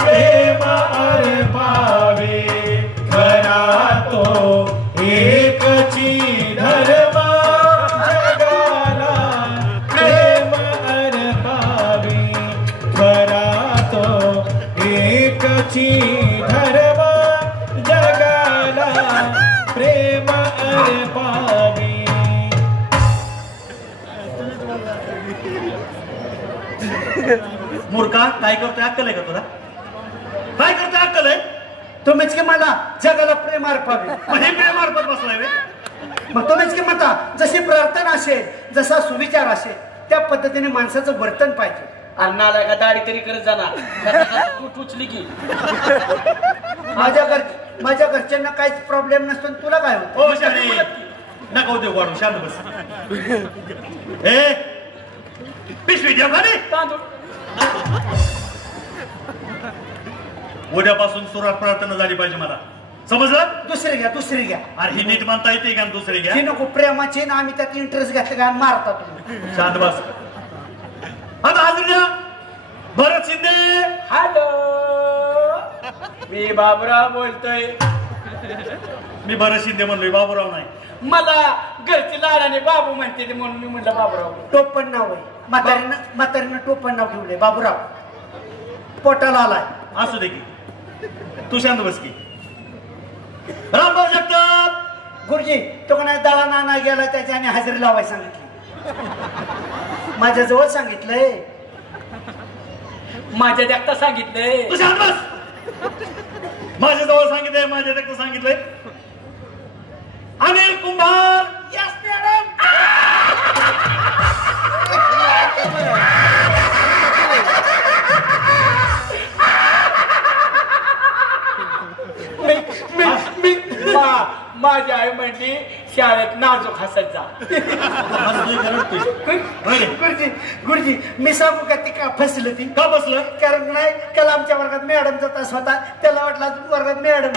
प्रेम अर्पावे खरा तो एकची धर्म जगाला प्रेम अर्पावे खरा तो एकची धर्म जगाला प्रेम अर्पावे. मूर्खा काय करतोय? अक्कल आहे का तुला? काय करतोय? अक्कल आहे? तुम्हीच की म्हणा जगाला प्रेम अर्पावे. हे प्रेम अर्पत बसलाय रे. मग तुम्हीच की म्हणता जशी प्रार्थना असेल जसा सुविचार असेल त्या पद्धतीने माणसाचं वर्तन पाहिजे. अन्नाला का दाढी तरी करत जाणार तू टुचली की माझ्या घरच्यांना काहीच प्रॉब्लेम नसतो तुला काय होतं? हो शाने नका उद्योग वाढू. शांत बस. ए पिशवी द्या खाली. उद्यापासून सुरुवात प्रार्थना झाली पाहिजे मला. समजलं? दुसरी घ्या. अरे ही नीट म्हणता येते का? दुसरी घ्या. ही नको प्रेमाची ना आम्ही त्यात इंटरेस्ट घेतलं का मारता तुम्ही. शांत बस. आता हजर द्या. भरत शिंदे. हॅलो मी बाबूराव बोलतोय. मी भरत शिंदे म्हणलोय बाबूराव नाही. मला घरची लाडाने बाबू म्हणते म्हणून मी म्हटलं बाबूराव. टोपण नाव आहे म्हातारीनं टोपण नाव ठेवलंय बाबूराव. पोटाला आलाय. असू दे की तू शांत बस की. रामभाऊ जगताप. गुरुजी तो का नाही दळा नाना गेला त्याच्याने हजेरी लावाय सांगितली. माझ्याजवळ सांगितलंय. माझ्या देखता सांगितलंय. तू शांत बस. माझ्या जवळ सांगितलंय. माझ्या देखता सांगितलंय. अनिल कुंभार. Yes madam. माझी आई म्हणली शाळेत नाजूक हसत जा. गुरुजी मी सांगू का ती का फसलं ती का बसलं? कारण नाही त्याला आमच्या वर्गात मॅडमचा तास होता त्याला वाटला वर्गात मॅडम